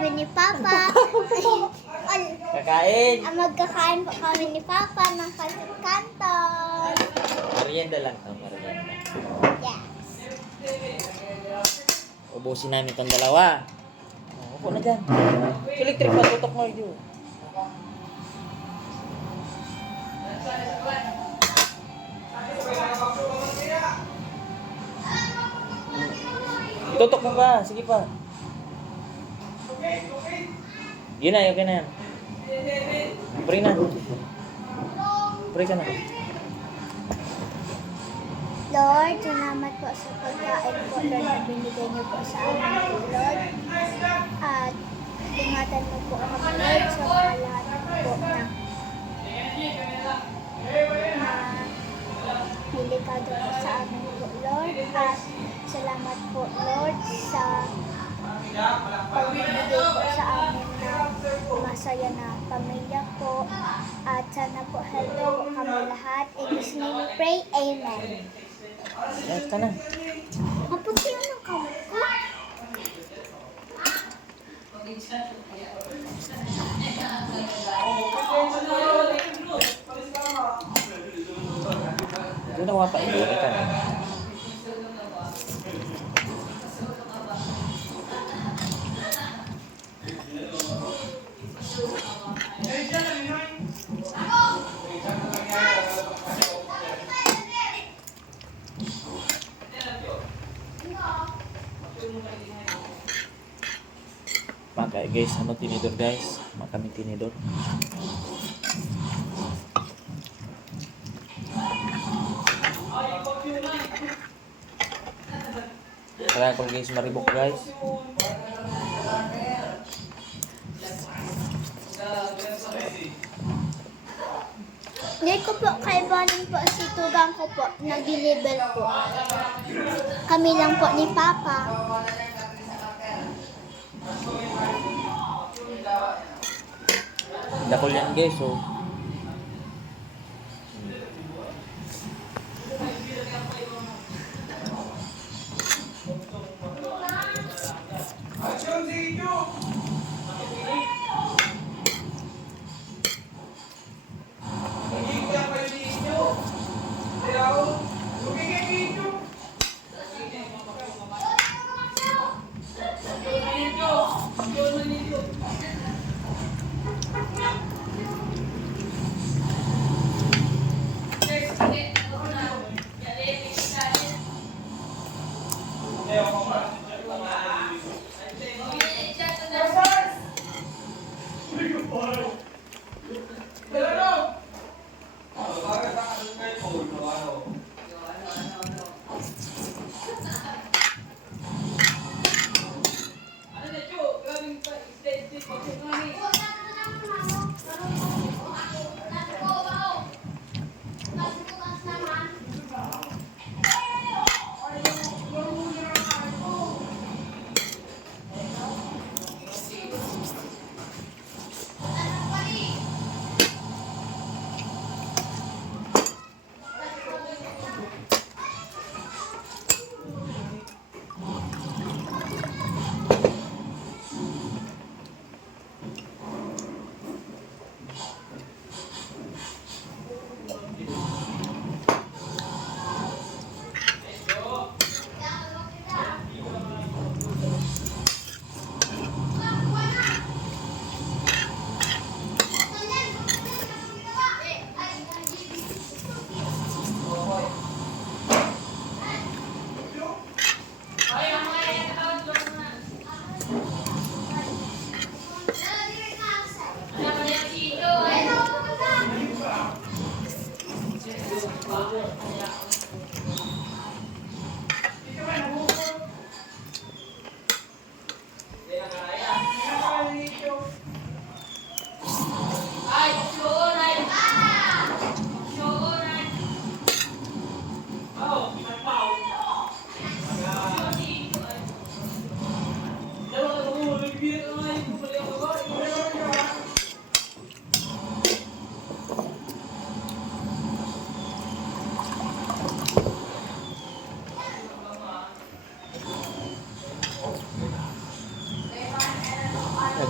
kami ni Papa. Kakain. Magkakain po kami ni Papa ng kanton. Merienda lang to, merienda. Yes. Ubusin namin itong dalawa. Oh, upo na dyan. Electric pa, tutok mo yun. Tutok mo pa, sige pa. Yun na, okay na yan. Pray na. Pray ka na. Lord, salamat po sa pagkain po, Lord, na binigay niyo po sa amin po, Lord. At ingatan mo po kami, Lord, sa mga lahat po na delikado po sa amin po, Lord. At salamat po, Lord, sa pagbibigay po sa amin ng masaya na pamilya po. At sana po healthy po kami lahat. In His name we pray, Amen. Yes, ka na. Maputi ang kamay ko. Doon ako mapainit ka na. Maka guys, ano tinidor guys? Kami tinidor. Kaya ako guys maribok guys. Hindi ko po kaibanin po si tugang ko po. Nag-deliver po. Kami lang po ni Papa. Dakol yan guys, so.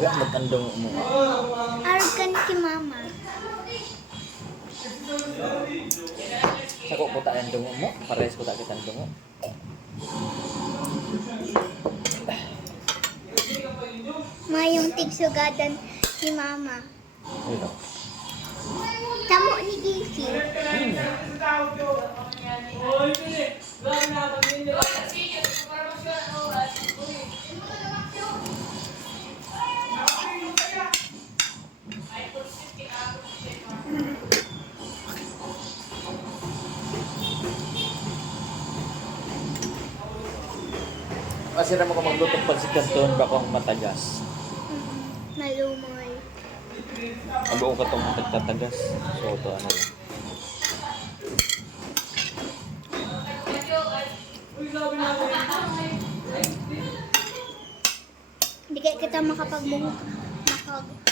Mag-andong mo. Argan ki mama. Sako ko ta ang dungo mo. Pares ko ta kita ang dungo. Mayong tigsugadan si mama. Ayun. Tamo ni Gigi. Kasi naman ko maglutong pansit kanton baka ang matagas. Malumoy. Ang buong katong tatagas. So ito ano. Hindi kaya kita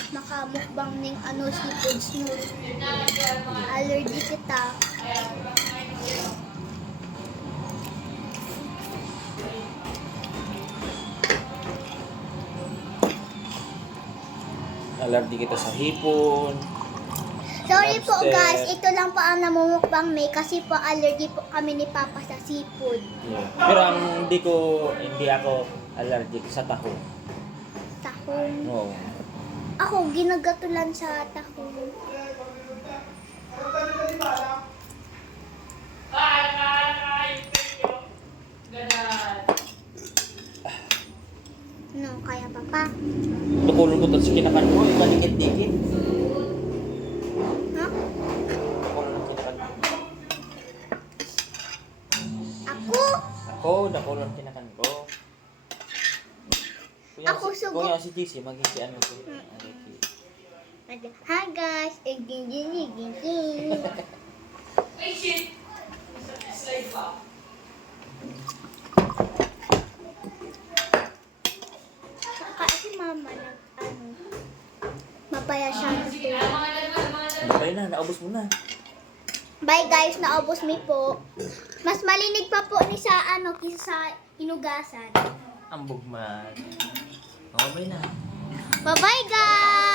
makamukbang ng ano seafood snow. Allergy kita. Alardi kita sa hipon. Sorry po Lobster. guys, ito lang po ang namumukbang may kasi po allergy po kami ni Papa sa seafood. Yeah. Pero ang hindi ako allergic sa taho. Tahong. Oo. Ako, ginagatulan sa tahong. No, kaya Papa. Tukulon ko to sa kinakan mo. Ibaligit-digit. Ha? Tukulon ko kinakan mo. Ako? Ako, nakulon kinakan ko. Ako sugo. Kuya si JC, maging si ano ko. Hi guys, egin. Ay, shit! Slide pa. Saka si Mama mapaya siya ng Sige na, tulog. mga nagmamahal. Ano na, naubos mo na. Bye guys, naubos mi po. Mas malinig pa po ni sa ano kisa sa inugasan. Ambog man. Okay na. Bye bye guys!